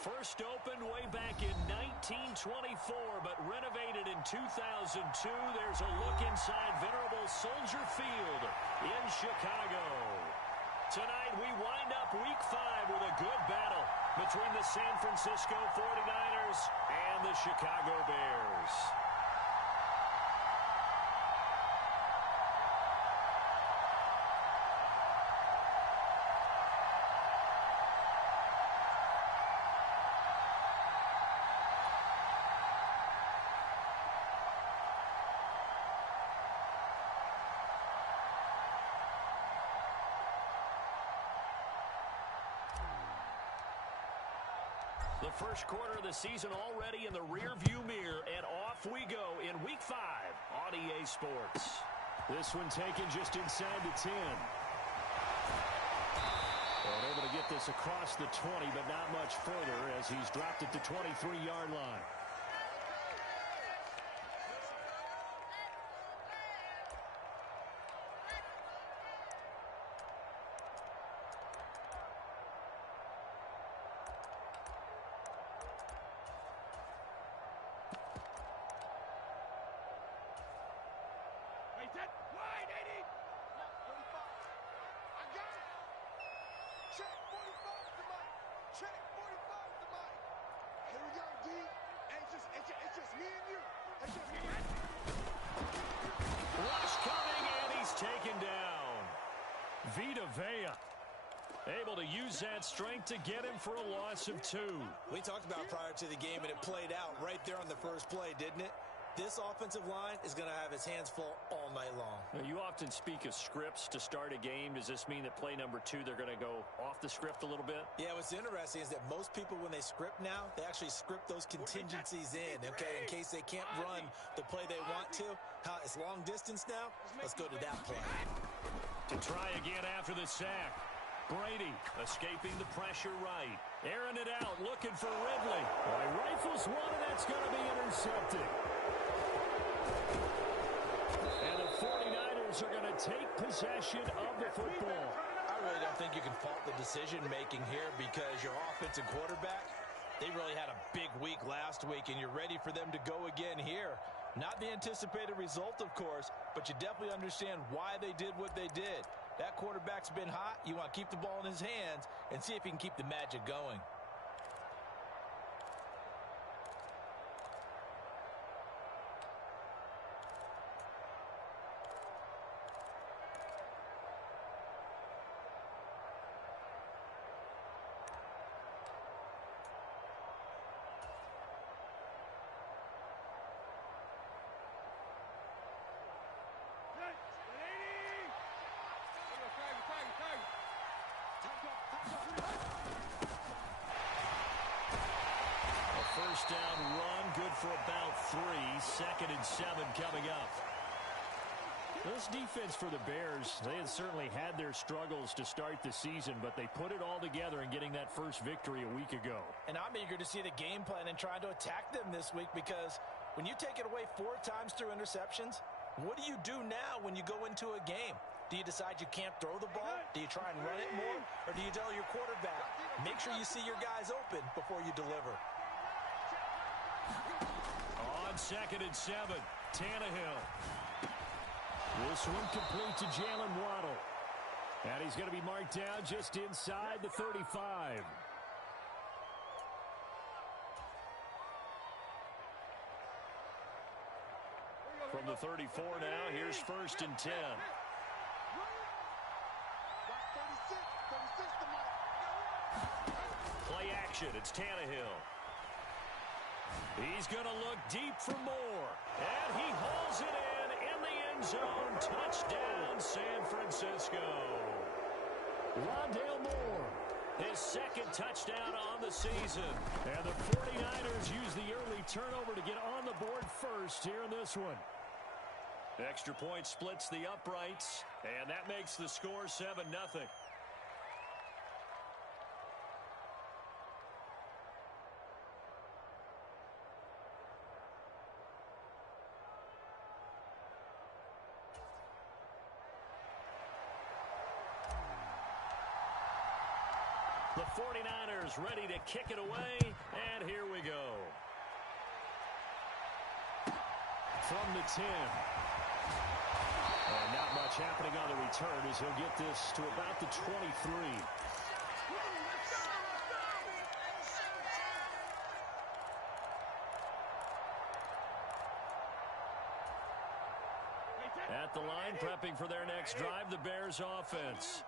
First opened way back in 1924, but renovated in 2002. There's a look inside venerable Soldier Field in Chicago. Tonight we wind up Week 5 with a good battle between the San Francisco 49ers and the Chicago Bears. The first quarter of the season already in the rearview mirror, and off we go in Week 5 on EA Sports. This one taken just inside the 10. And able to get this across the 20, but not much further as he's dropped at the 23-yard line. Able to use that strength to get him for a loss of 2. We talked about prior to the game, and it played out right there on the first play, didn't it? This offensive line is going to have his hands full all night long. Now, you often speak of scripts to start a game. Does this mean that play number 2, they're going to go off the script a little bit? Yeah, what's interesting is that most people, when they script now, they actually script those contingencies in, okay, in case they can't run the play they want to. It's long distance now. Let's go to that play. To try again after the sack. Brady escaping the pressure right. Airing it out, looking for Ridley. Well, he rifles one, and that's going to be intercepted. And the 49ers are going to take possession of the football. I really don't think you can fault the decision-making here because your offensive quarterback, they really had a big week last week, and you're ready for them to go again here. Not the anticipated result, of course, but you definitely understand why they did what they did. That quarterback's been hot. You want to keep the ball in his hands and see if he can keep the magic going. First down run, good for about 3. 2nd and 7 coming up. This defense for the Bears, they had certainly had their struggles to start the season, but they put it all together in getting that first victory a week ago. And I'm eager to see the game plan and trying to attack them this week because when you take it away 4 times through interceptions, what do you do now when you go into a game? Do you decide you can't throw the ball? Do you try and run it more? Or do you tell your quarterback, make sure you see your guys open before you deliver? On 2nd and 7, Tannehill. This one complete to Jalen Waddle. And he's going to be marked down just inside the 35. From the 34 now, here's 1st and 10. Play action, it's Tannehill. He's going to look deep for more. And he hauls it in the end zone. Touchdown, San Francisco. Rondale Moore, his 2nd touchdown on the season. And the 49ers use the early turnover to get on the board first here in this one. Extra point splits the uprights, and that makes the score 7-0. The 49ers ready to kick it away, and here we go. From the 10. And not much happening on the return as he'll get this to about the 23. At the line, prepping for their next drive, the Bears offense.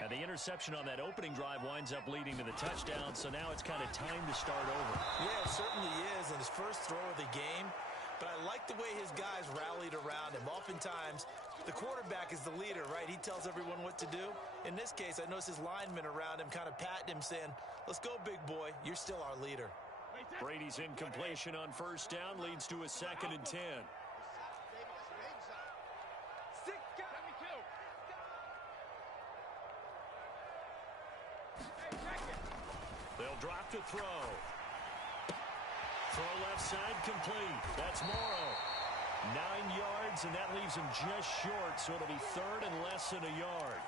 And the interception on that opening drive winds up leading to the touchdown, so now it's kind of time to start over. Yeah, it certainly is, and his first throw of the game. But I like the way his guys rallied around him. Oftentimes, the quarterback is the leader, right? He tells everyone what to do. In this case, I noticed his linemen around him kind of patting him, saying, let's go, big boy. You're still our leader. Brady's incompletion on first down leads to a 2nd and 10. They'll drop the throw. Throw left side complete. That's Morrow. 9 yards, and that leaves him just short, so it'll be 3rd and less than a yard.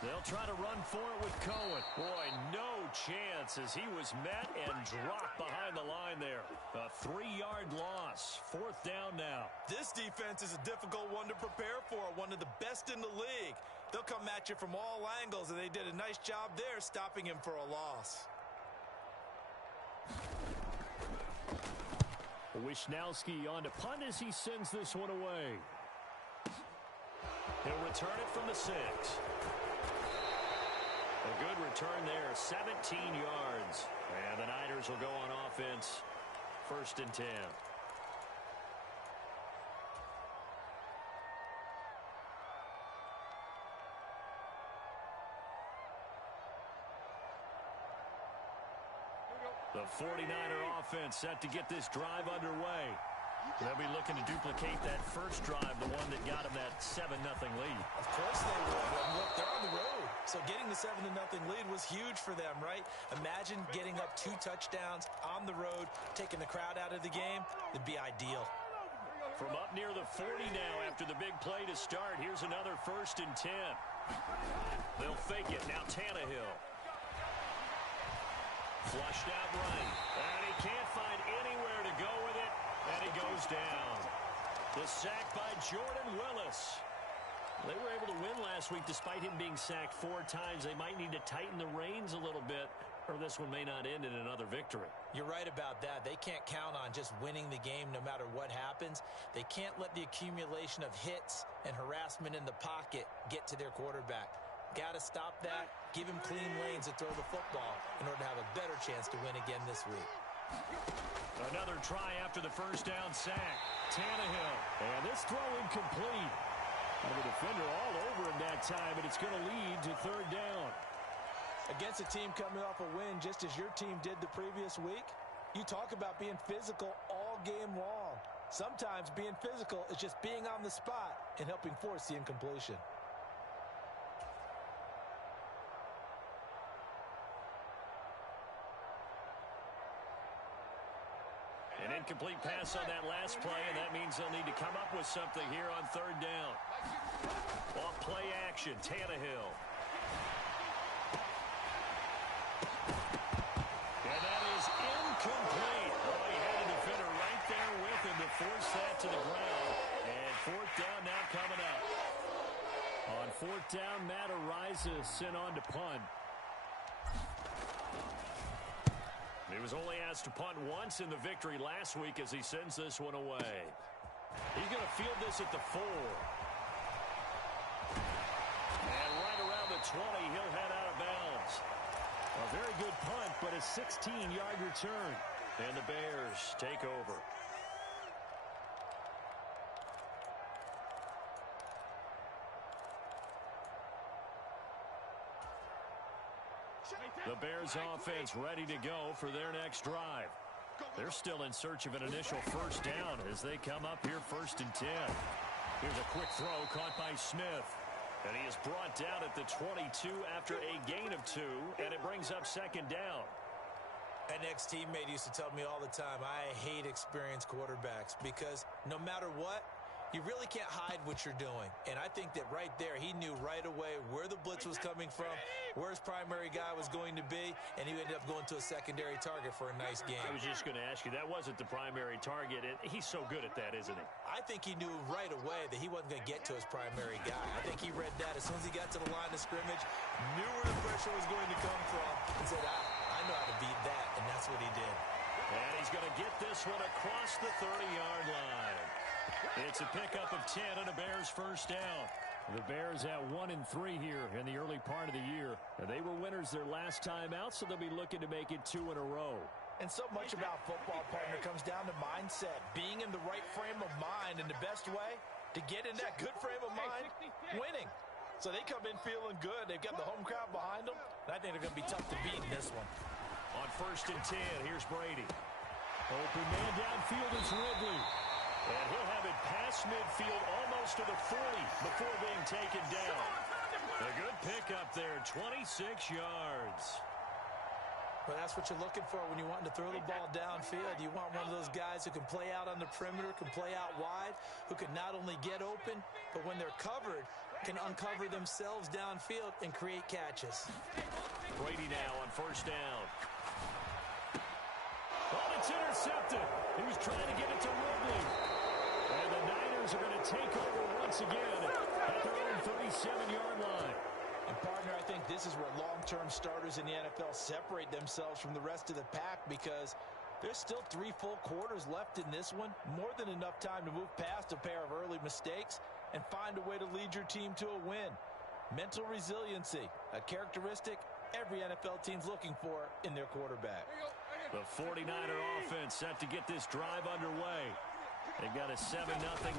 They'll try to run for it with Cohen. Boy, no chance as he was met and dropped behind the line there. A 3-yard loss. 4th down now. This defense is a difficult one to prepare for. One of the best in the league. They'll come at you from all angles, and they did a nice job there stopping him for a loss. Wishnowski on to punt as he sends this one away. He'll return it from the 6. A good return there, 17 yards. And the Niners will go on offense, 1st and 10. The 49er offense set to get this drive underway. They'll be looking to duplicate that first drive, the one that got them that 7-0 lead. Of course they will. And look, they're on the road. So getting the 7-0 lead was huge for them, right? Imagine getting up 2 touchdowns on the road, taking the crowd out of the game. It'd be ideal. From up near the 40 now after the big play to start, here's another 1st and 10. They'll fake it. Now Tannehill. Flushed out right. And he can't find anywhere to go with it. And he goes down. The sack by Jordan Willis. They were able to win last week despite him being sacked 4 times. They might need to tighten the reins a little bit, or this one may not end in another victory. You're right about that. They can't count on just winning the game no matter what happens. They can't let the accumulation of hits and harassment in the pocket get to their quarterback. Got to stop that, give him clean lanes to throw the football in order to have a better chance to win again this week. Another try after the first down sack. Tannehill. And this throw incomplete. And the defender all over him that time, and it's going to lead to 3rd down. Against a team coming off a win just as your team did the previous week, you talk about being physical all game long. Sometimes being physical is just being on the spot and helping force the incompletion. An incomplete pass on that last play, and that means they'll need to come up with something here on 3rd down. Off play action, Tannehill. And that is incomplete. Oh, he had a defender right there with him to force that to the ground. And 4th down now coming up. On 4th down, Matt Ariza sent on to punt. He was only asked to punt once in the victory last week as he sends this one away. He's going to field this at the 4. And right around the 20, he'll head out of bounds. A very good punt, but a 16-yard return. And the Bears take over. The Bears offense ready to go for their next drive. They're still in search of an initial first down as they come up here 1st and 10. Here's a quick throw caught by Smith. And he is brought down at the 22 after a gain of 2, and it brings up 2nd down. An ex-teammate used to tell me all the time, I hate experienced quarterbacks because no matter what, you really can't hide what you're doing. And I think that right there, he knew right away where the blitz was coming from, where his primary guy was going to be, and he ended up going to a secondary target for a nice game. I was just going to ask you, that wasn't the primary target. He's so good at that, isn't he? I think he knew right away that he wasn't going to get to his primary guy. I think he read that as soon as he got to the line of scrimmage, knew where the pressure was going to come from, and said, I know how to beat that, and that's what he did. And he's going to get this one across the 30-yard line. It's a pickup of 10 and a Bears first down. The Bears at 1-3 here in the early part of the year. They were winners their last time out, so they'll be looking to make it 2 in a row. And so much about football, partner, comes down to mindset. Being in the right frame of mind, and the best way to get in that good frame of mind, winning. So they come in feeling good. They've got the home crowd behind them. And I think they're going to be tough to beat in this one. On 1st and 10, here's Brady. Open man downfield is Ridley. And he'll have it past midfield almost to the 40 before being taken down. A good pickup there, 26 yards. Well, that's what you're looking for when you want to throw the ball downfield. You want one of those guys who can play out on the perimeter, can play out wide, who can not only get open, but when they're covered, can uncover themselves downfield and create catches. Brady now on 1st down. Oh, it's intercepted. He was trying to get it to Ridley. And the Niners are going to take over once again at their own 37-yard line. And, partner, I think this is where long-term starters in the NFL separate themselves from the rest of the pack because there's still 3 full quarters left in this one. More than enough time to move past a pair of early mistakes and find a way to lead your team to a win. Mental resiliency, a characteristic every NFL team's looking for in their quarterback. The 49er offense set to get this drive underway. They've got a 7-0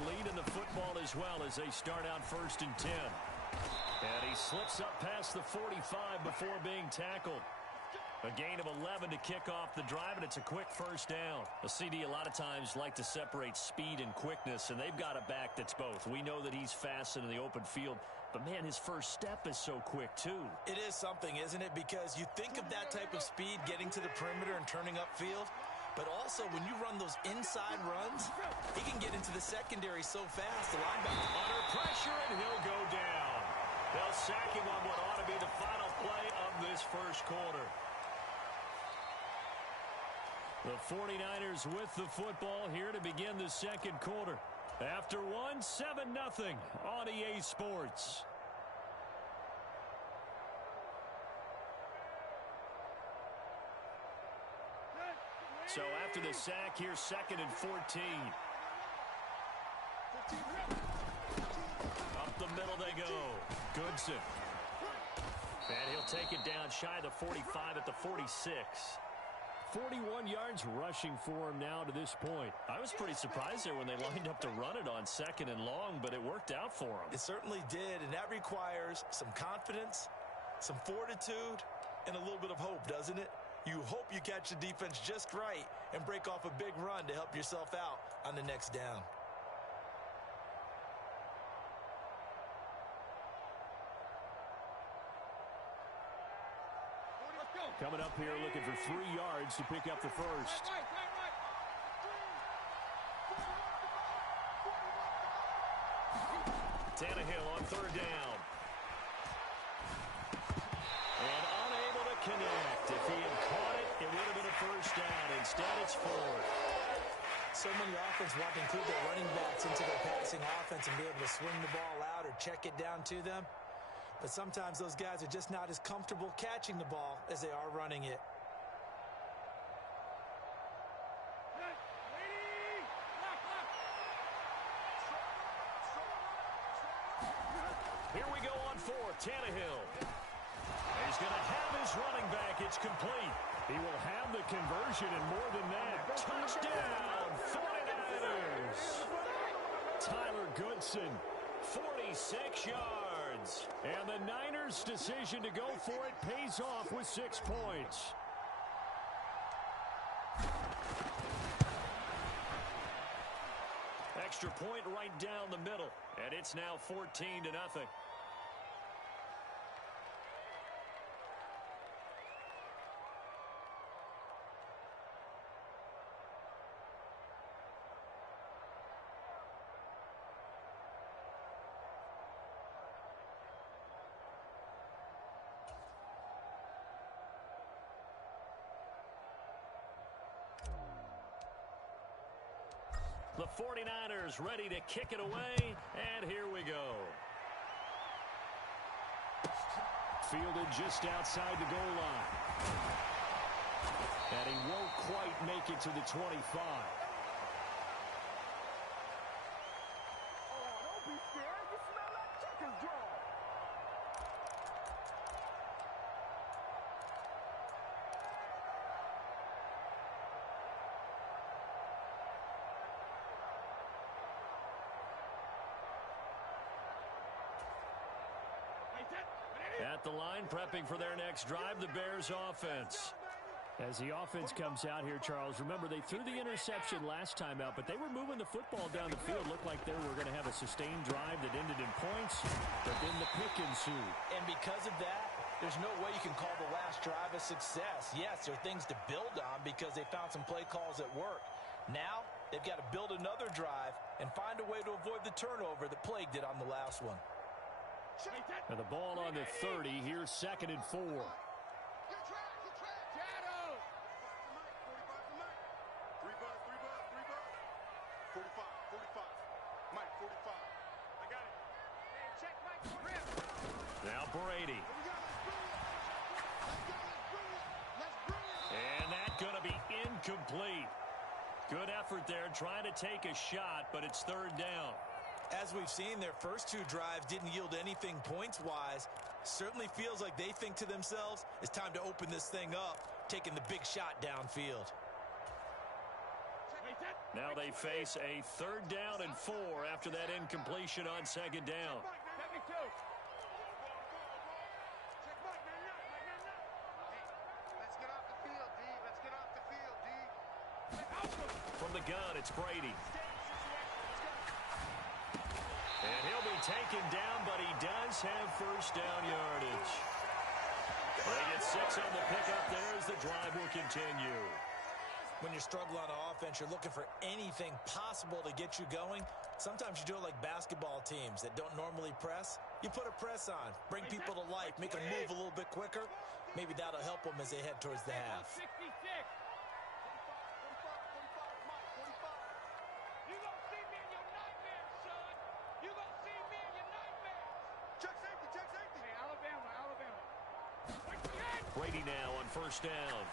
lead in the football as well as they start out 1st and 10. And he slips up past the 45 before being tackled. A gain of 11 to kick off the drive, and it's a quick first down. A CD a lot of times like to separate speed and quickness, and they've got a back that's both. We know that he's fast in the open field, but, man, his first step is so quick, too. It is something, isn't it? Because you think of that type of speed getting to the perimeter and turning upfield, but also when you run those inside runs, he can get into the secondary so fast. The linebacker under pressure, and he'll go down. They'll sack him on what ought to be the final play of this first quarter. The 49ers with the football here to begin the second quarter. After 7-0 on EA Sports. So after the sack, here's 2nd and 14. Up the middle they go. Goodson. And he'll take it down shy of the 45 at the 46. 41 yards rushing for him now to this point. I was pretty surprised there when they lined up to run it on 2nd and long, but it worked out for him. It certainly did, and that requires some confidence, some fortitude, and a little bit of hope, doesn't it? You hope you catch the defense just right and break off a big run to help yourself out on the next down. Coming up here looking for 3 yards to pick up the first. Tannehill on 3rd down. And unable to connect. If he had caught it, it would have been a first down. Instead, it's 4th. So many offenses want to include their running backs into their passing offense and be able to swing the ball out or check it down to them. But sometimes those guys are just not as comfortable catching the ball as they are running it. Here we go on 4th. Tannehill. He's going to have his running back. It's complete. He will have the conversion and more than that. Touchdown, 49ers. Tyler Goodson, 46 yards. And the Niners' decision to go for it pays off with 6 points. extra point right down the middle. And it's now 14-0. The 49ers ready to kick it away, and here we go. Fielded just outside the goal line. And he won't quite make it to the 25. Don't be scared. You smell like chicken's jaw. At the line, prepping for their next drive, the Bears offense. As the offense comes out here, Charles, remember they threw the interception last time out, but they were moving the football down the field. Looked like they were going to have a sustained drive that ended in points, but then the pick ensued. And because of that, there's no way you can call the last drive a success. Yes, there are things to build on because they found some play calls that work. Now, they've got to build another drive and find a way to avoid the turnover that plagued it on the last one. And the ball on the 30. Here's 2nd and 4. Now Brady. And that's going to be incomplete. Good effort there trying to take a shot, but it's 3rd down. As we've seen, their first 2 drives didn't yield anything points-wise. Certainly feels like they think to themselves, it's time to open this thing up, taking the big shot downfield. Now they face a 3rd down and 4 after that incompletion on 2nd down. From the gun, it's Brady. And he'll be taken down, but he does have 1st down yardage. They get 6 on the pickup there as the drive will continue. When you're struggling on offense, you're looking for anything possible to get you going. Sometimes you do it like basketball teams that don't normally press. You put a press on, bring people to life, make them move a little bit quicker. Maybe that'll help them as they head towards the half. Brady now on 1st down.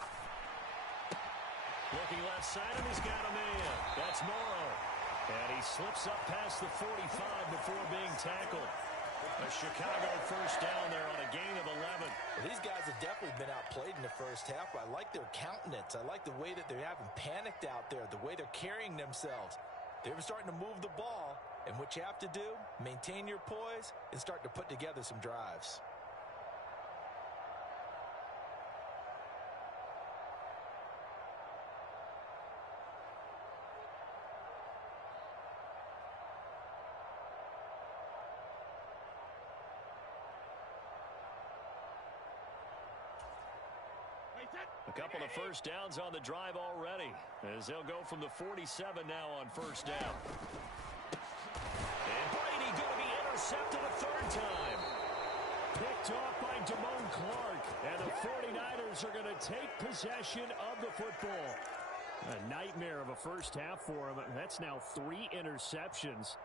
Looking left side, and he's got a man. That's Morrow. And he slips up past the 45 before being tackled. A Chicago 1st down there on a gain of 11. Well, these guys have definitely been outplayed in the first half. I like their countenance. I like the way that they haven't panicked out there, the way they're carrying themselves. They're starting to move the ball, and what you have to do, maintain your poise and start to put together some drives. A couple of 1st downs on the drive already, as they'll go from the 47 now on 1st down. And Brady going to be intercepted a 3rd time. Picked off by Damone Clark, and the 49ers are going to take possession of the football. A nightmare of a first half for him. That's now 3 interceptions.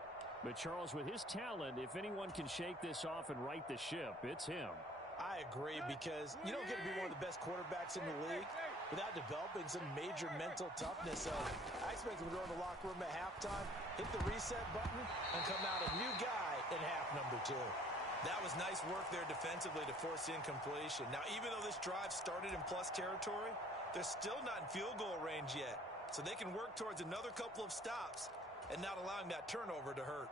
But Charles, with his talent, if anyone can shake this off and right the ship, it's him. I agree, because you don't get to be one of the best quarterbacks in the league without developing some major mental toughness. So I expect him to go in the locker room at halftime, hit the reset button, and come out a new guy in half number 2. That was nice work there defensively to force incompletion. Now, even though this drive started in plus territory, they're still not in field goal range yet. So they can work towards another couple of stops and not allowing that turnover to hurt.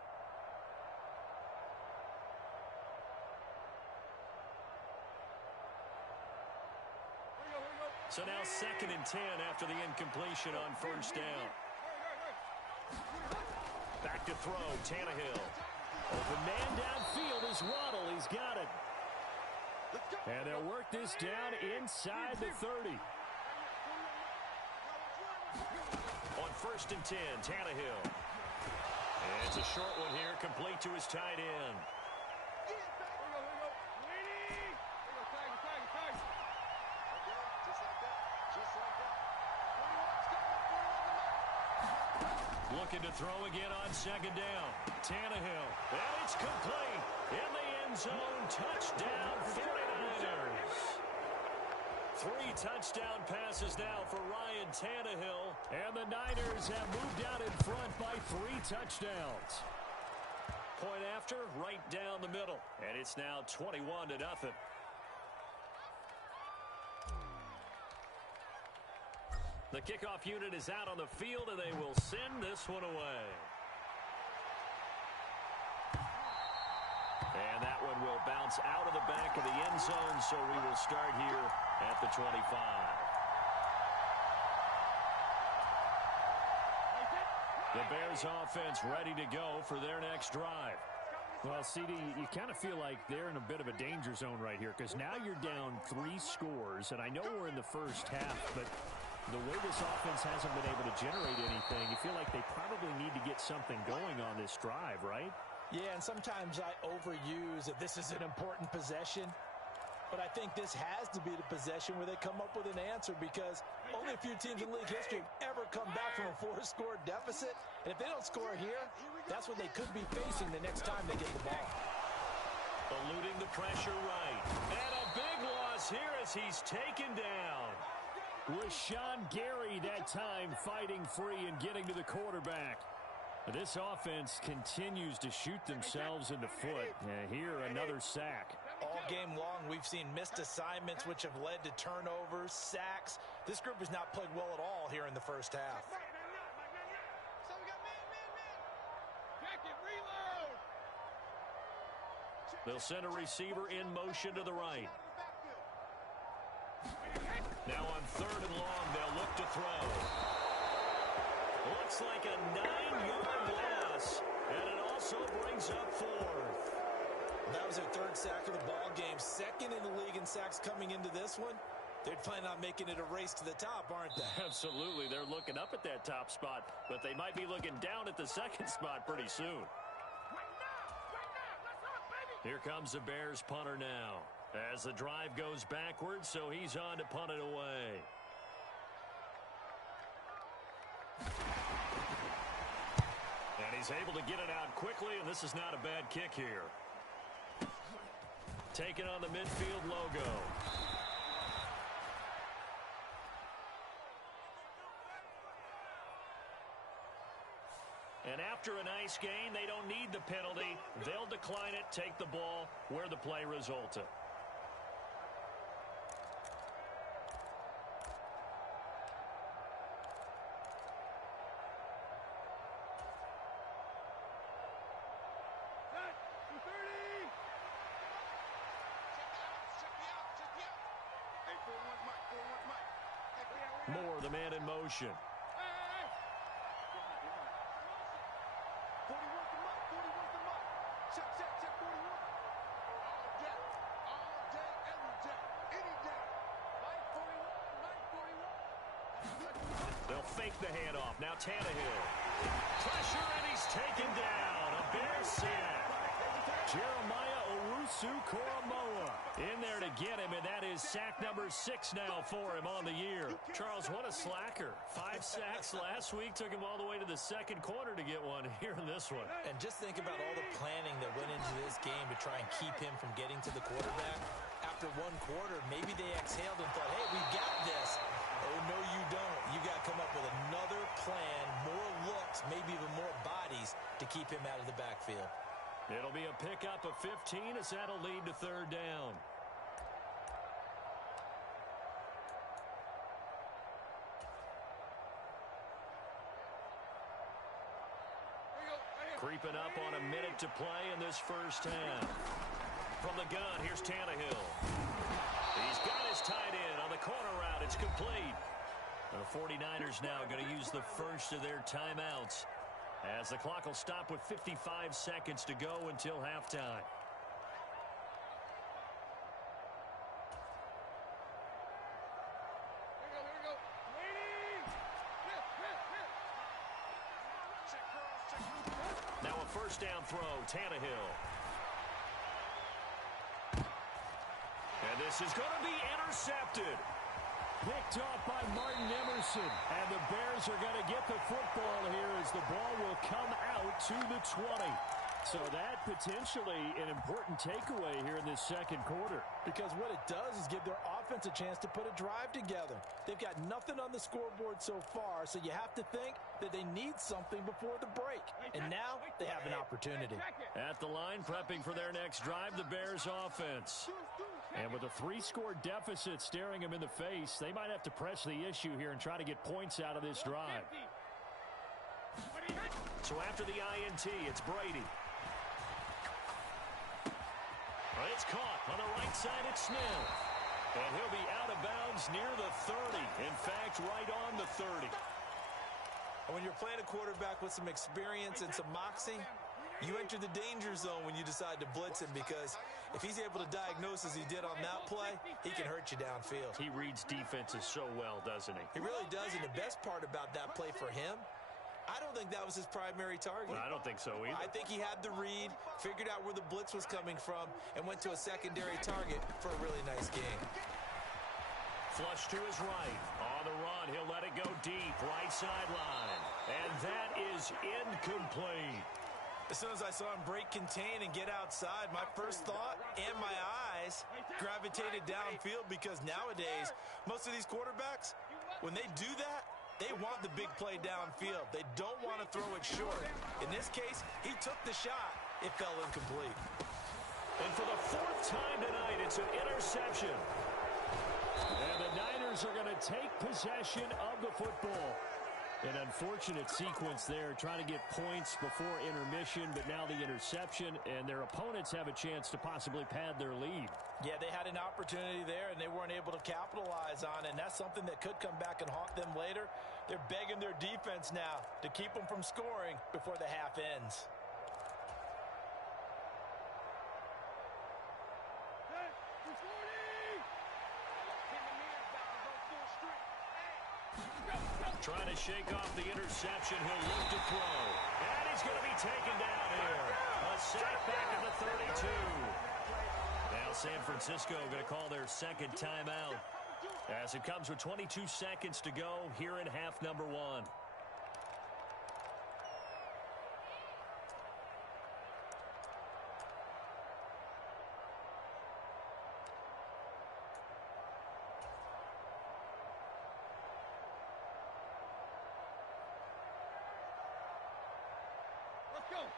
So now 2nd and 10 after the incompletion on 1st down. Back back to throw. Tannehill. Open man downfield is Waddle. He's got it. And they'll work this down inside the 30. On 1st and 10, Tannehill. And it's a short one here, complete to his tight end. Looking to throw again on 2nd down. Tannehill. And it's complete. In the end zone. Touchdown 49ers. 3 touchdown passes now for Ryan Tannehill. And the Niners have moved out in front by 3 touchdowns. Point after, right down the middle. And it's now 21-0. The kickoff unit is out on the field, and they will send this one away. And that one will bounce out of the back of the end zone, so we will start here at the 25. The Bears offense ready to go for their next drive. Well, CD, you kind of feel like they're in a bit of a danger zone right here because now you're down 3 scores, and I know we're in the first half, but the way this offense hasn't been able to generate anything, you feel like they probably need to get something going on this drive, right? Yeah, and sometimes I overuse that this is an important possession. But I think this has to be the possession where they come up with an answer because only a few teams in league history have ever come back from a 4-score deficit. And if they don't score here, that's what they could be facing the next time they get the ball. Eluding the pressure right. And a big loss here as he's taken down. Rashawn Gary that time fighting free and getting to the quarterback. This offense continues to shoot themselves in the foot. Here, another sack. All game long, we've seen missed assignments, which have led to turnovers, sacks. This group has not played well at all here in the first half. They'll send a receiver in motion to the right. Now on 3rd and long, they'll look to throw. Looks like a 9-yard loss, and it also brings up 4th. That was their 3rd sack of the ball game. 2nd in the league in sacks coming into this one. They're planning on making it a race to the top, aren't they? Absolutely. They're looking up at that top spot, but they might be looking down at the 2nd spot pretty soon. Here comes the Bears punter now. As the drive goes backwards, so he's on to punt it away. And he's able to get it out quickly, and this is not a bad kick here. Taking on the midfield logo. And after a nice gain, they don't need the penalty. They'll decline it, take the ball where the play resulted. Moore, the man in motion. They'll fake the handoff. Now Tannehill. Pressure, and he's taken down. A Bear sack. Jeremiah Owusu-Koramoah in there to get him, and that is sack number 6 now for him on the year. Charles, what a slacker. 5 sacks last week. Took him all the way to the 2nd quarter to get one here in this one. And just think about all the planning that went into this game to try and keep him from getting to the quarterback. After 1 quarter, maybe they exhaled and thought, hey, we've got this. Oh, no, you don't. You got to come up with another plan, more looks, maybe even more bodies to keep him out of the backfield. It'll be a pickup of 15 as that'll lead to 3rd down. Creeping up on a minute to play in this first half. From the gun, here's Tannehill. He's got his tight end on the corner route. It's complete. The 49ers now going to use the first of their timeouts. as the clock will stop with 55 seconds to go until halftime. Now a first down throw, Tannehill. And this is going to be intercepted. Picked off by Martin Emerson. And the Bears are going to get the football here as the ball will come out to the 20. So that potentially an important takeaway here in this second quarter. Because what it does is give their offense a chance to put a drive together. They've got nothing on the scoreboard so far, so you have to think that they need something before the break. And now they have an opportunity. At the line, prepping for their next drive, the Bears offense. And with a 3-score deficit staring them in the face, they might have to press the issue here and try to get points out of this drive. So after the INT, it's Brady. It's caught on the right side. It's Smith. And he'll be out of bounds near the 30. In fact, right on the 30. When you're playing a quarterback with some experience and some moxie, you enter the danger zone when you decide to blitz him, because if he's able to diagnose as he did on that play, he can hurt you downfield. He reads defenses so well, doesn't he? He really does, and the best part about that play for him, I don't think that was his primary target. I don't think so either. I think he had the read, figured out where the blitz was coming from, and went to a secondary target for a really nice game. Flush to his right. On the run, he'll let it go deep. Right sideline. And that is incomplete. As soon as I saw him break contain and get outside, my first thought and my eyes gravitated downfield, because nowadays, most of these quarterbacks, when they do that, they want the big play downfield. They don't want to throw it short. In this case, he took the shot. It fell incomplete. And for the 4th time tonight, it's an interception. And the Niners are going to take possession of the football. An unfortunate sequence there, trying to get points before intermission, but now the interception, and their opponents have a chance to possibly pad their lead. Yeah, they had an opportunity there, and they weren't able to capitalize on it, and that's something that could come back and haunt them later. They're begging their defense now to keep them from scoring before the half ends. Trying to shake off the interception. He'll look to throw. And he's going to be taken down here. A sack back at the 32. Now San Francisco going to call their second timeout, as it comes with 22 seconds to go here in half number 1.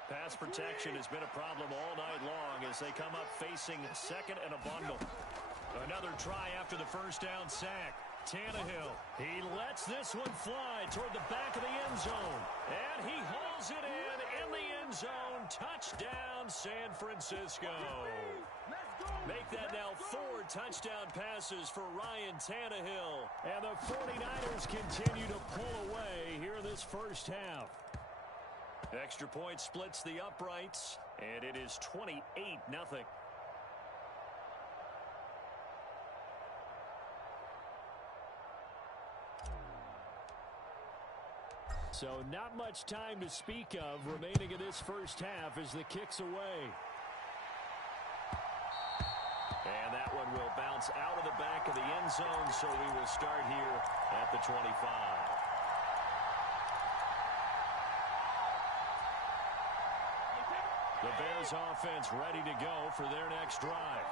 Pass protection has been a problem all night long as they come up facing second and a bundle. Another try after the first down sack. Tannehill, he lets this one fly toward the back of the end zone. And he hauls it in the end zone. Touchdown, San Francisco. Make that now 4 touchdown passes for Ryan Tannehill. And the 49ers continue to pull away here in this first half. Extra point splits the uprights, and it is 28-0. So not much time to speak of remaining in this first half as the kick's away. And that one will bounce out of the back of the end zone, so we will start here at the 25. The Bears offense ready to go for their next drive.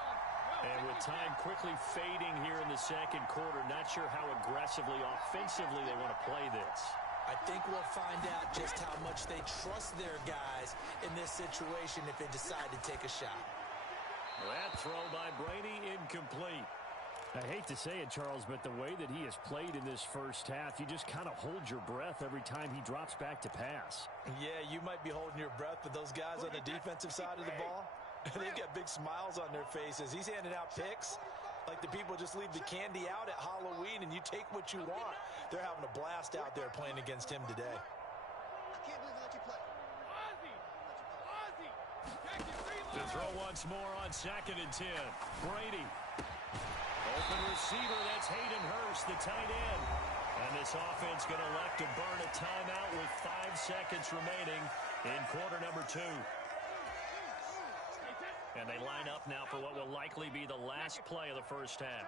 And with time quickly fading here in the second quarter, not sure how aggressively, offensively they want to play this. I think we'll find out just how much they trust their guys in this situation if they decide to take a shot. That throw by Brady incomplete. I hate to say it, Charles, but the way that he has played in this first half, you just kind of hold your breath every time he drops back to pass. Yeah, you might be holding your breath, but those guys on the defensive side of the ball, they've got big smiles on their faces. He's handing out picks like the people just leave the candy out at Halloween and you take what you want. They're having a blast out there playing against him today. I can't believe I let you play. To throw once more on 2nd and 10. Brady. Open receiver, that's Hayden Hurst, the tight end. And this offense going to elect to burn a timeout with 5 seconds remaining in quarter number 2. And they line up now for what will likely be the last play of the first half.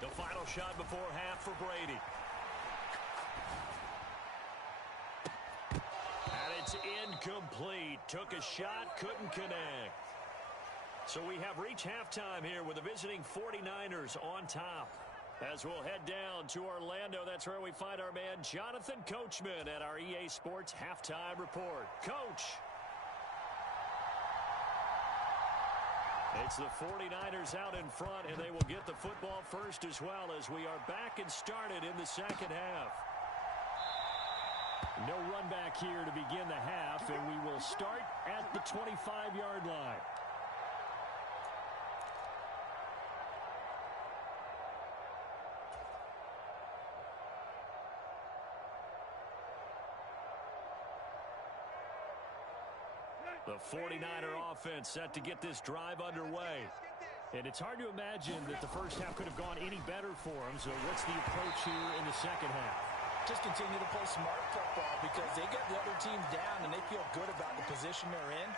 The final shot before half for Brady. And it's incomplete. Took a shot, couldn't connect. So we have reached halftime here with the visiting 49ers on top. As we'll head down to Orlando, that's where we find our man Jonathan Coachman at our EA Sports Halftime Report. Coach. It's the 49ers out in front, and they will get the football first as well as we are back and started in the second half. No run back here to begin the half, and we will start at the 25-yard line. The 49er offense set to get this drive underway. And it's hard to imagine that the first half could have gone any better for them. So what's the approach here in the second half? Just continue to play smart football because they got the other team down and they feel good about the position they're in.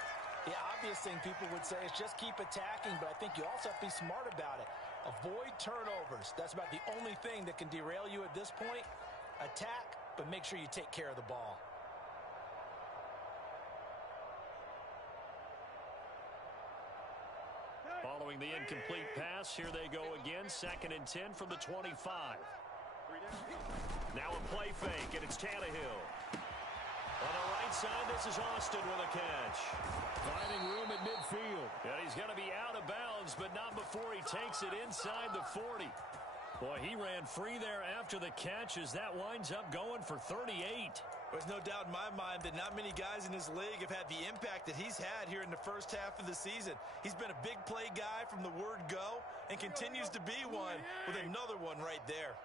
The obvious thing people would say is just keep attacking, but I think you also have to be smart about it. Avoid turnovers. That's about the only thing that can derail you at this point. Attack, but make sure you take care of the ball. Following the incomplete pass, here they go again. 2nd and 10 from the 25. Now a play fake, and it's Tannehill. On the right side, this is Austin with a catch. Finding room at midfield. And he's going to be out of bounds, but not before he takes it inside the 40. Boy, he ran free there after the catch as that winds up going for 38. There's no doubt in my mind that not many guys in this league have had the impact that he's had here in the first half of the season. He's been a big play guy from the word go and continues to be one with another one right there.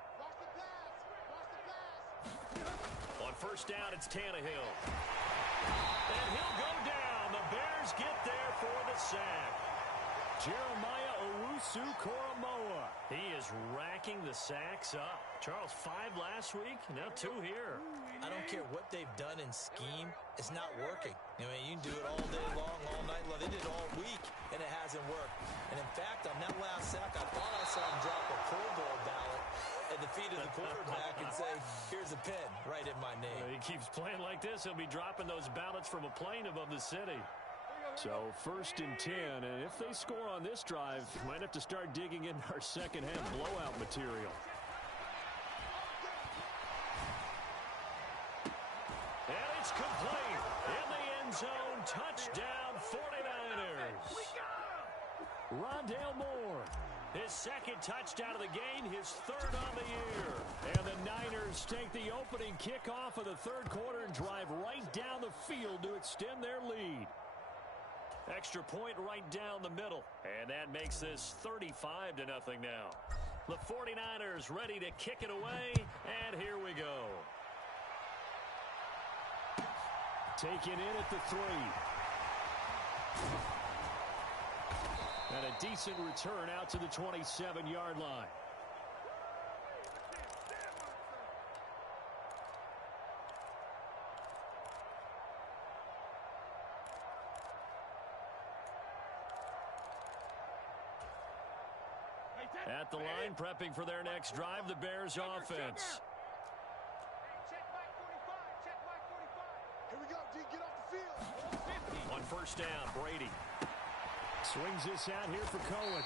On first down, it's Tannehill. And he'll go down. The Bears get there for the sack. Jeremiah Owusu-Koramoah. He is racking the sacks up. Charles, 5 last week, now 2 here. I don't care what they've done in scheme. It's not working. I mean, you can do it all day long, all night long. They did it all week, and it hasn't worked. And, in fact, on that last sack, I thought I saw him drop a Pro Bowl ballot at the feet of the quarterback and say, here's a pin right in my name. He keeps playing like this. He'll be dropping those ballots from a plane above the city. So 1st and 10, and if they score on this drive, might have to start digging in our second half blowout material. And it's complete. In the end zone, touchdown 49ers. Rondale Moore, his 2nd touchdown of the game, his 3rd on the year. And the Niners take the opening kickoff of the 3rd quarter and drive right down the field to extend their lead. Extra point right down the middle. And that makes this 35-0 now. The 49ers ready to kick it away. And here we go. Taken in at the 3. And a decent return out to the 27-yard line. At the line, prepping for their next drive, the Bears offense. Check Mike 45. Check Mike 45. Here we go, D. Get off the field. On first down, Brady swings this out here for Cohen.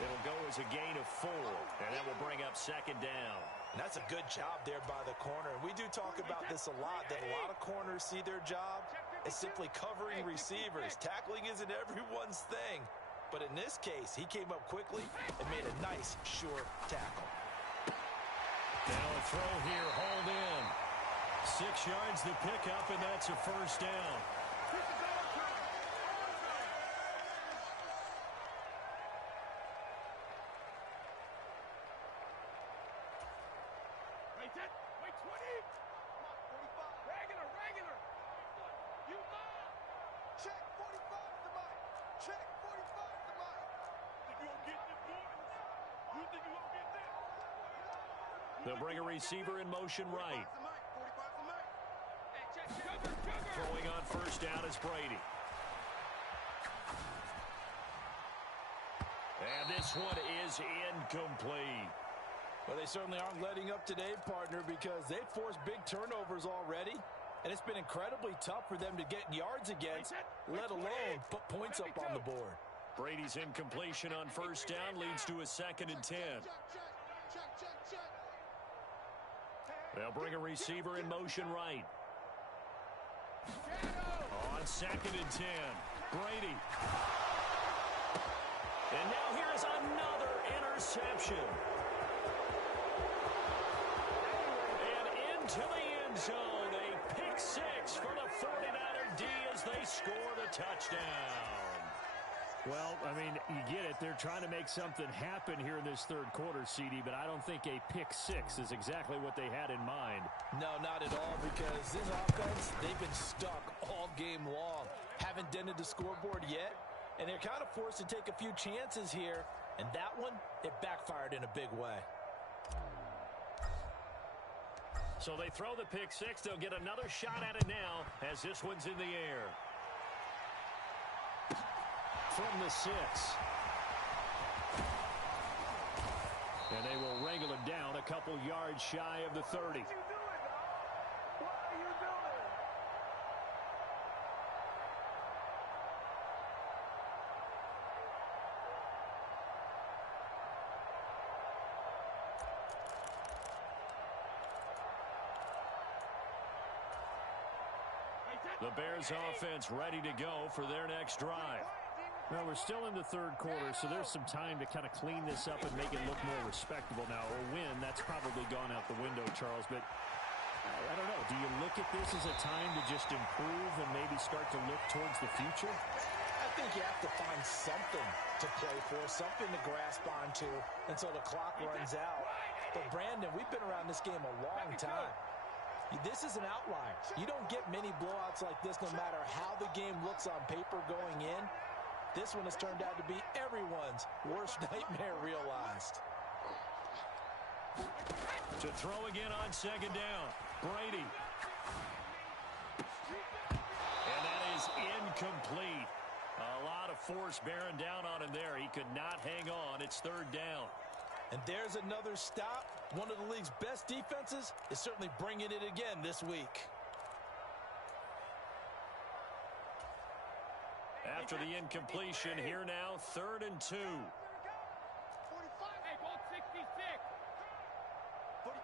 It'll go as a gain of 4, and that will bring up 2nd down. And that's a good job there by the corner. And we do talk about this a lot, that a lot of corners see their job as simply covering receivers. Tackling isn't everyone's thing. But in this case, he came up quickly and made a nice, sure tackle. Now a throw here, hauled in. 6 yards the pickup, and that's a first down. set. Wait, 20. Come on, 45. Regular, regular. You move. Check 45 to Mike. Check 45 to Mike. Think you gonna get this, boy? You think you gonna get this? They'll bring a receiver in motion right. Throwing on first down is Brady. And this one is incomplete. Well, they certainly aren't letting up today, partner, because they've forced big turnovers already. And it's been incredibly tough for them to get yards against, let alone put points up on the board. Brady's incompletion on first down leads to a 2nd and 10. They'll bring a receiver in motion right. On 2nd and 10, Brady. And now here is another interception. And into the end zone, a pick six for the 49er D as they score the touchdown. Well, I mean, you get it. They're trying to make something happen here in this third quarter, CD, but I don't think a pick six is exactly what they had in mind. No, not at all, because this offense, they've been stuck all game long. Haven't dented the scoreboard yet, and they're kind of forced to take a few chances here, and that one, it backfired in a big way. So they throw the pick six. They'll get another shot at it now as this one's in the air. From the 6. And they will wrangle it down a couple yards shy of the 30. The Bears offense ready to go for their next drive. Well, we're still in the third quarter, so there's some time to kind of clean this up and make it look more respectable. Now, a win, that's probably gone out the window, Charles, but I don't know. Do you look at this as a time to just improve and maybe start to look towards the future? I think you have to find something to play for, something to grasp onto until the clock runs out. But, Brandon, we've been around this game a long time. This is an outlier. You don't get many blowouts like this no matter how the game looks on paper going in. This one has turned out to be everyone's worst nightmare realized. To throw again on second down, Brady. And that is incomplete. A lot of force bearing down on him there. He could not hang on. It's third down. And there's another stop. One of the league's best defenses is certainly bringing it again this week. After the incompletion, here now, 3rd and 2. 45. Hey, ball 66. 45,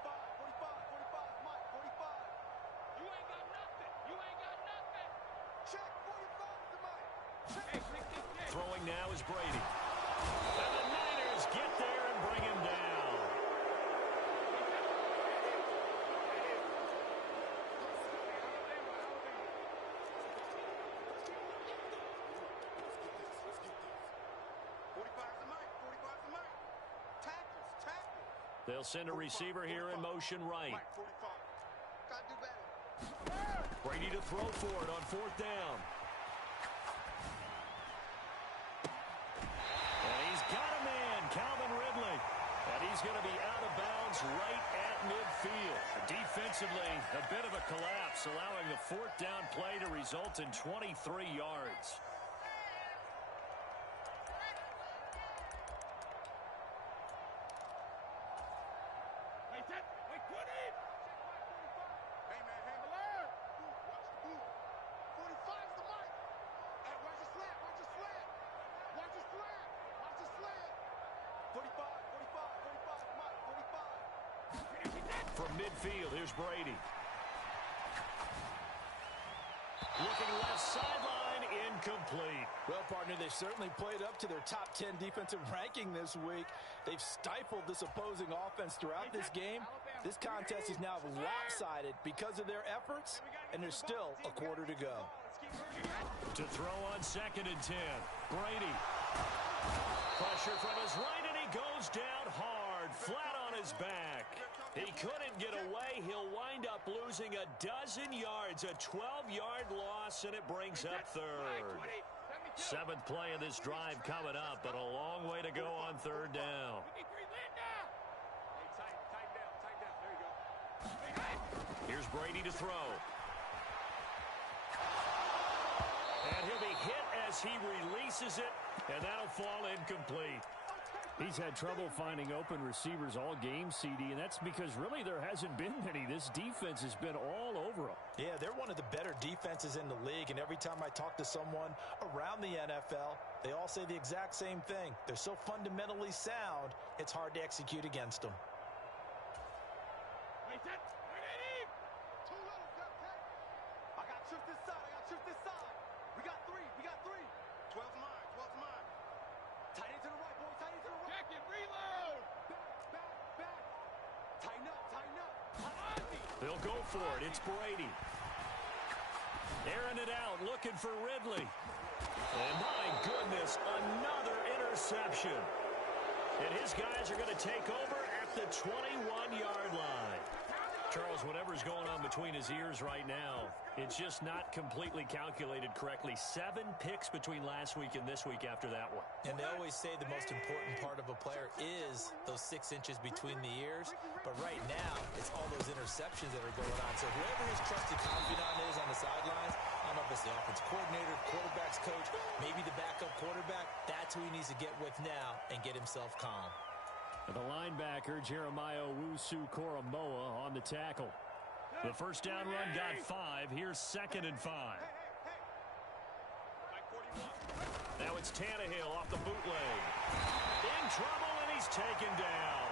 45, 45, Mike, 45. You ain't got nothing. You ain't got nothing. Check 45 to Mike. Check. Hey, 66. Throwing now is Brady. And the Niners get there and bring him down. They'll send a receiver here in motion right. Brady to throw for it on 4th down. And he's got a man, Calvin Ridley. And he's going to be out of bounds right at midfield. Defensively, a bit of a collapse, allowing the 4th down play to result in 23 yards. From midfield, here's Brady. Looking left sideline, incomplete. Well, partner, they've certainly played up to their top 10 defensive ranking this week. They've stifled this opposing offense throughout this game. This contest is now lopsided because of their efforts, and there's still a quarter to go. To throw on 2nd and 10, Brady. Pressure from his right, and he goes down hard, flat on on his back. He couldn't get away. He'll wind up losing a dozen yards, a 12-yard loss, and it brings up third. Seventh play of this drive coming up, but a long way to go on third down. Here's Brady to throw. And he'll be hit as he releases it, and that'll fall incomplete. He's had trouble finding open receivers all game, CD, and that's because really there hasn't been many. This defense has been all over them. Yeah, they're one of the better defenses in the league, and every time I talk to someone around the NFL, they all say the exact same thing. They're so fundamentally sound, it's hard to execute against them. I got trips this side. We got three. 12's mine. Tight end to the right, boy. Tight end to the right. Check it, reload. Back. Tighten up. They'll go for it. It's Brady. Airing it out, looking for Ridley. And my goodness, another interception. And his guys are going to take over at the 21-yard line. Charles, whatever's going on between his ears right now, it's just not completely calculated correctly. 7 picks between last week and this week after that one. And they always say the most important part of a player is those 6 inches between the ears. But right now, it's all those interceptions that are going on. So whoever his trusted confidant is on the sidelines, I don't know if it's the offensive coordinator, quarterback's coach, maybe the backup quarterback, that's who he needs to get with now and get himself calm. The linebacker, Jeremiah Owusu-Koramoah, on the tackle. The first down run got 5. Here's 2nd and 5. Now it's Tannehill off the bootleg. In trouble, and he's taken down.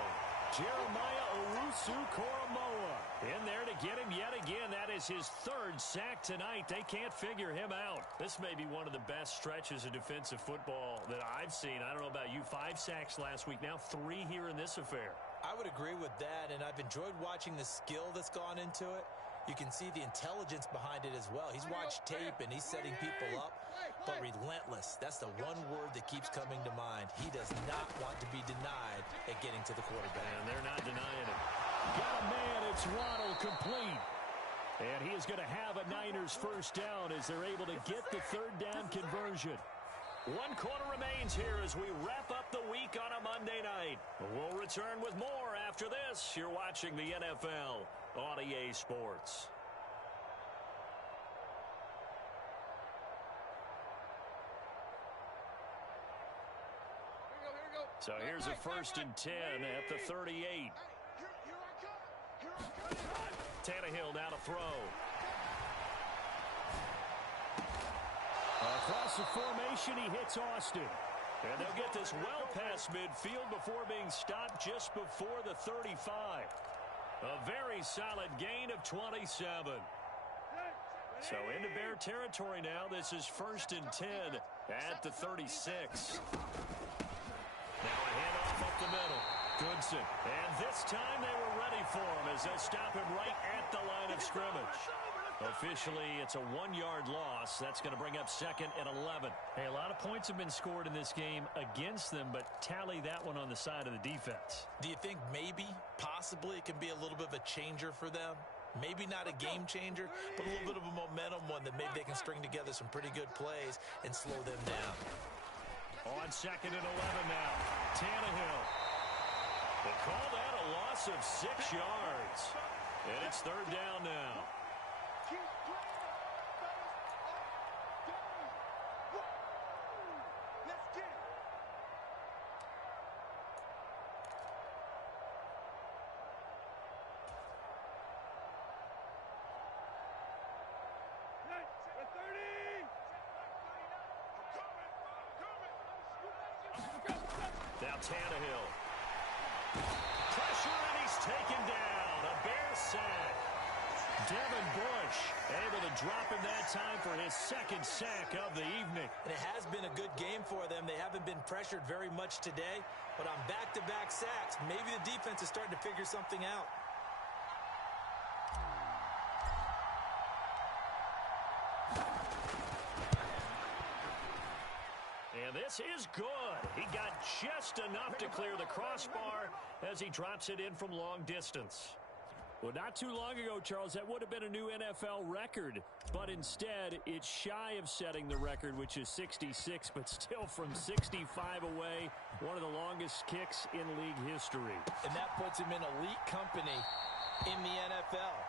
Jeremiah Owusu-Koramoah in there to get him yet again. That is his 3rd sack tonight. They can't figure him out. This may be one of the best stretches of defensive football that I've seen. I don't know about you. 5 sacks last week. Now 3 here in this affair. I would agree with that, and I've enjoyed watching the skill that's gone into it. You can see the intelligence behind it as well. He's watched tape, and he's setting people up, but relentless. That's the one word that keeps coming to mind. He does not want to be denied at getting to the quarterback. And they're not denying it. Got a man. It's Waddle, complete. And he is going to have a Niners first down as they're able to get the 3rd down conversion. 1 quarter remains here as we wrap up the week on a Monday night. We'll return with more after this. You're watching the NFL on EA Sports. So here's a 1st and 10 at the 38. Tannehill now to throw. Across the formation, he hits Austin. And they'll get this well past midfield before being stopped just before the 35. A very solid gain of 27. So into Bear territory now. This is 1st and 10 at the 36. Now a handoff up the middle. Goodson. And this time they were ready for him as they stop him right at the line of scrimmage. Officially, it's a 1-yard loss. That's going to bring up 2nd and 11. Hey, a lot of points have been scored in this game against them, but tally that one on the side of the defense. Do you think maybe, possibly, it can be a little bit of a changer for them? Maybe not a game changer, but a little bit of a momentum one that maybe they can string together some pretty good plays and slow them down. On 2nd and 11 now. Tannehill. They call that a loss of 6 yards. And it's 3rd down now. Now Tannehill. Pressure, and he's taken down. A Bear sack. Devin Bush able to drop him that time for his 2nd sack of the evening. And it has been a good game for them. They haven't been pressured very much today, but on back-to-back sacks, maybe the defense is starting to figure something out. And This is good. He got just enough to clear the crossbar as he drops it in from long distance. Well, not too long ago, Charles, that would have been a new NFL record. But instead, it's shy of setting the record, which is 66, but still from 65 away, one of the longest kicks in league history. And that puts him in elite company in the NFL.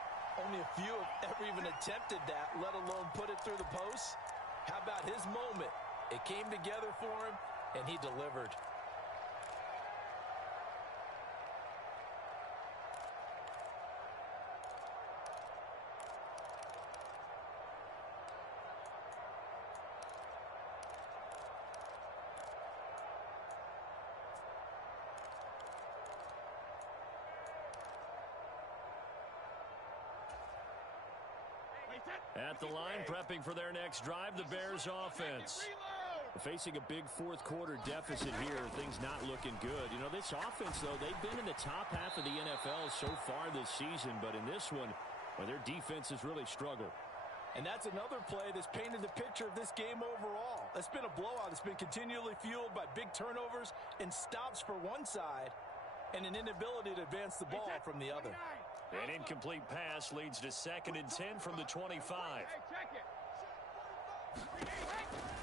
Only a few have ever even attempted that, let alone put it through the post. How about his moment? It came together for him, and he delivered. At the line, prepping for their next drive, the Bears offense. Facing a big fourth quarter deficit here, things not looking good. You know, this offense, though, they've been in the top half of the NFL so far this season, but in this one, well, their defense has really struggled. And that's another play that's painted the picture of this game overall. It's been a blowout. It's been continually fueled by big turnovers and stops for one side and an inability to advance the ball from the other. An incomplete pass leads to 2nd and 10 from the 25.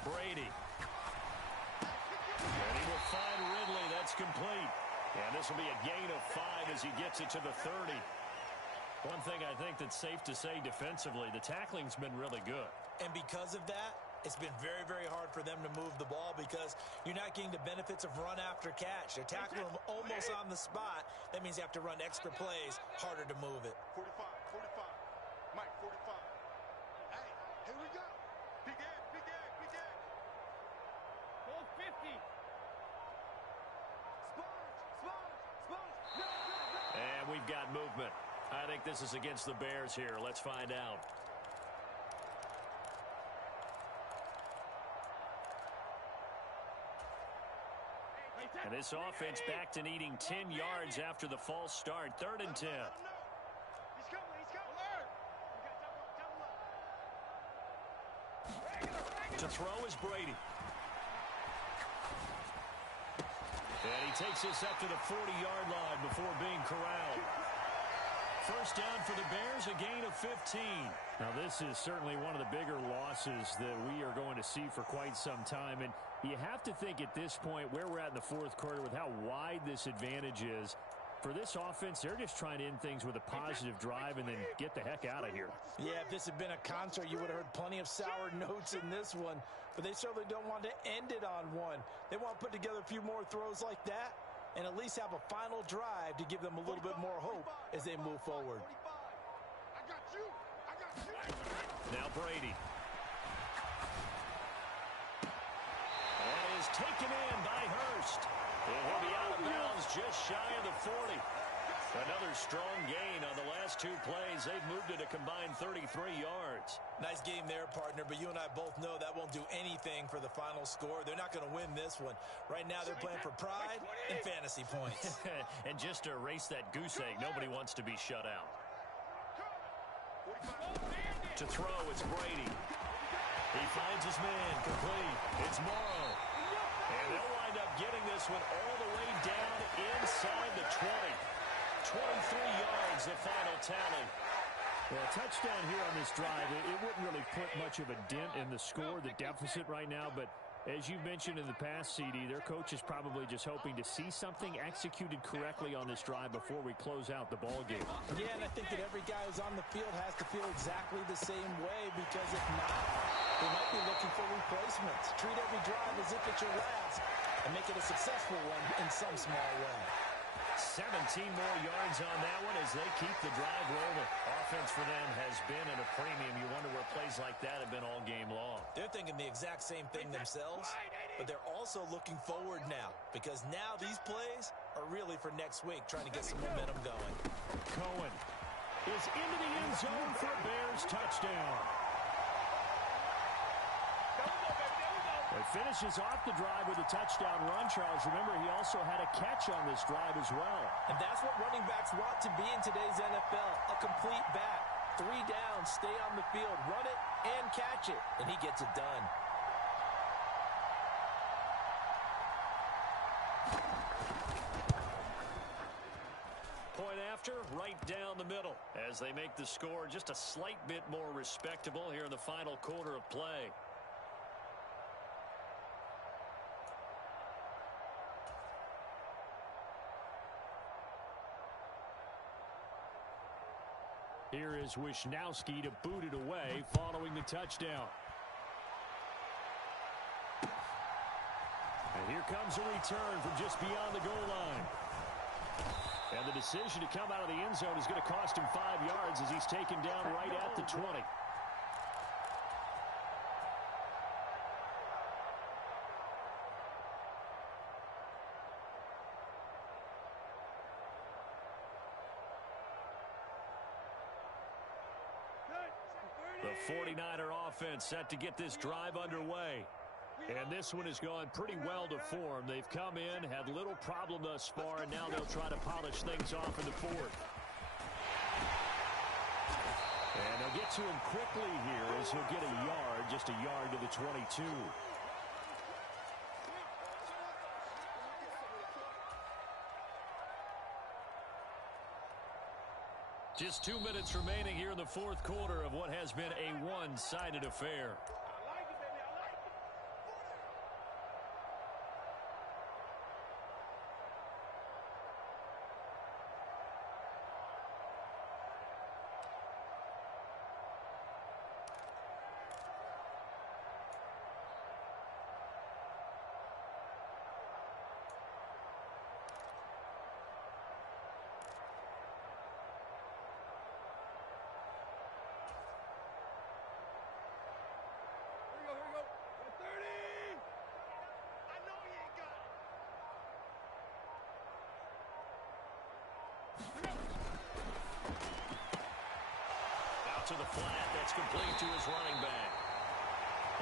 Brady. And he will find Ridley. That's complete. And this will be a gain of 5 as he gets it to the 30. One thing I think that's safe to say defensively, the tackling's been really good. And because of that, it's been very, very hard for them to move the ball because you're not getting the benefits of run after catch. They're tackling them almost on the spot. That means you have to run extra plays, harder to move it. 45, 45. Mike, 45. Hey, here we go. Big end, big end, big end. Ball 50. Sponge. And we've got movement. I think this is against the Bears here. Let's find out. And this offense back to needing 10 yards after the false start. 3rd and 10. He's coming, he's coming. Alert. To throw is Brady. And he takes this up to the 40-yard line before being corralled. First down for the Bears, a gain of 15. Now, this is certainly one of the bigger losses that we are going to see for quite some time. And you have to think at this point where we're at in the fourth quarter with how wide this advantage is. For this offense, they're just trying to end things with a positive drive and then get the heck out of here. Yeah, if this had been a concert, you would have heard plenty of sour notes in this one. But they certainly don't want to end it on one. They want to put together a few more throws like that and at least have a final drive to give them a little bit more hope as they move forward. I got you. Now Brady. That is taken in by Hurst. And he'll be out of bounds just shy of the 40. Another strong gain on the last 2 plays. They've moved it a combined 33 yards. Nice game there, partner, but you and I both know that won't do anything for the final score. They're not going to win this one. Right now they're playing for pride and fantasy points. And just to erase that goose egg, nobody wants to be shut out. To throw, it's Brady. He finds his man, complete. It's Morrow. And they'll wind up getting this one all the way down inside the 20. 23 yards, the final tally. Well, a touchdown here on this drive, it wouldn't really put much of a dent in the score, the deficit right now, but as you mentioned in the past, CD, their coach is probably just hoping to see something executed correctly on this drive before we close out the ball game. Yeah, and I think that every guy who's on the field has to feel exactly the same way, because if not, they might be looking for replacements. Treat every drive as if it's your last and make it a successful one in some small way. 17 more yards on that one as they keep the drive rolling. Offense for them has been at a premium. You wonder where plays like that have been all game long. They're thinking the exact same thing themselves, but they're also looking forward now, because now these plays are really for next week, trying to get some momentum going. Cohen is into the end zone for a Bears touchdown. It finishes off the drive with a touchdown run, Charles. Remember, he also had a catch on this drive as well. And that's what running backs want to be in today's NFL, a complete back. 3 down, stay on the field, run it, and catch it. And he gets it done. point after, right down the middle, as they make the score just a slight bit more respectable here in the final quarter of play. Here is Wisnowski to boot it away following the touchdown. And here comes a return from just beyond the goal line. And the decision to come out of the end zone is going to cost him 5 yards as he's taken down right at the 20. The 49er offense set to get this drive underway. And this one has gone pretty well to form. They've come in, had little problem thus far, and now they'll try to polish things off in the fourth. And they'll get to him quickly here as he'll get a yard, just a yard to the 22. Just 2 minutes remaining here in the fourth quarter of what has been a one-sided affair. To the flat, that's complete to his running back.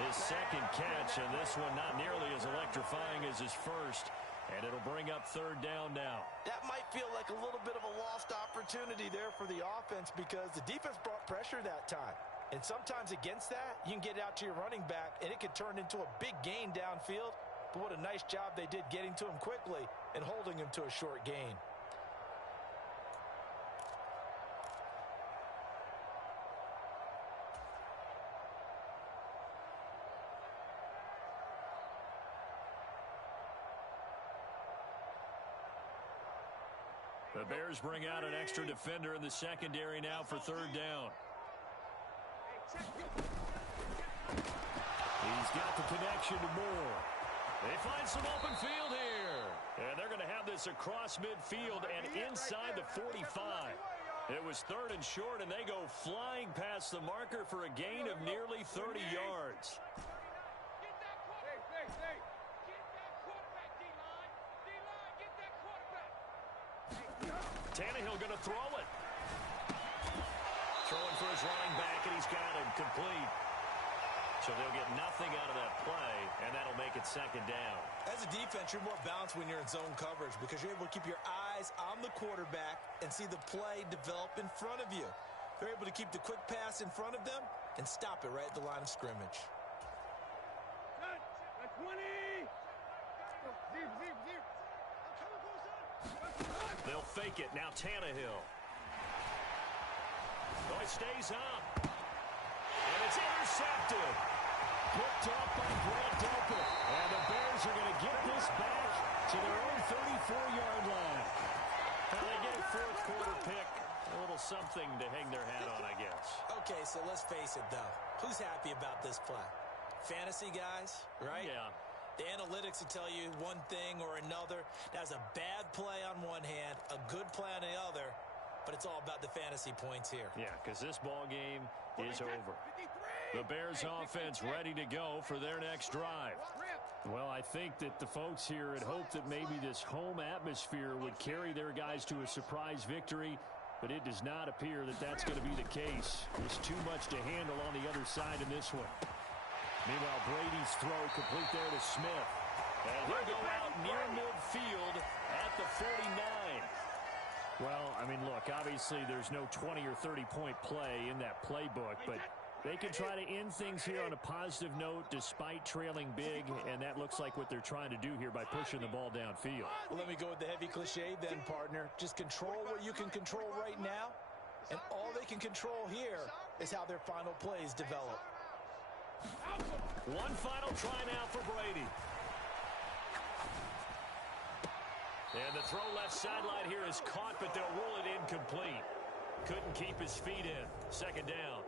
His second catch, and this one not nearly as electrifying as his first. And it'll bring up third down now. That might feel like a little bit of a lost opportunity there for the offense because the defense brought pressure that time. And sometimes against that, you can get out to your running back, and it could turn into a big gain downfield. But what a nice job they did getting to him quickly and holding him to a short gain. The Bears bring out an extra defender in the secondary now for third down. He's got the connection to Moore. They find some open field here. And they're going to have this across midfield and inside the 45. It was third and short, and they go flying past the marker for a gain of nearly 30 yards. Tannehill going to throw it. Throwing for his running back, and he's got him complete. So they'll get nothing out of that play, and that'll make it second down. As a defense, you're more balanced when you're in zone coverage because you're able to keep your eyes on the quarterback and see the play develop in front of you. They're able to keep the quick pass in front of them and stop it right at the line of scrimmage. 20! They'll fake it. Now Tannehill. Oh, it stays up. And it's intercepted. Picked up by Grant Delpit. And the Bears are going to get this back to their own 34-yard line. And they get a fourth quarter pick. A little something to hang their hat on, I guess. Okay, so let's face it, though. Who's happy about this play? Fantasy guys, right? Yeah. The analytics will tell you one thing or another. That's a bad play on one hand, a good play on the other, but it's all about the fantasy points here. Yeah, because this ball game is over. The Bears offense ready to go for their next drive. Well, I think that the folks here had hoped that maybe this home atmosphere would carry their guys to a surprise victory, but it does not appear that that's going to be the case. There's too much to handle on the other side in this one. Meanwhile, Brady's throw complete there to Smith. And he'll go out near midfield at the 49. Well, I mean, look, obviously there's no 20 or 30-point play in that playbook, but They can try to end things here on a positive note despite trailing big, and that looks like what they're trying to do here by pushing the ball downfield. Well, let me go with the heavy cliche then, partner. Just control what you can control right now, and all they can control here is how their final plays develop. One final try now for Brady. And the throw left sideline here is caught, but they'll rule it incomplete. Couldn't keep his feet in. Second down.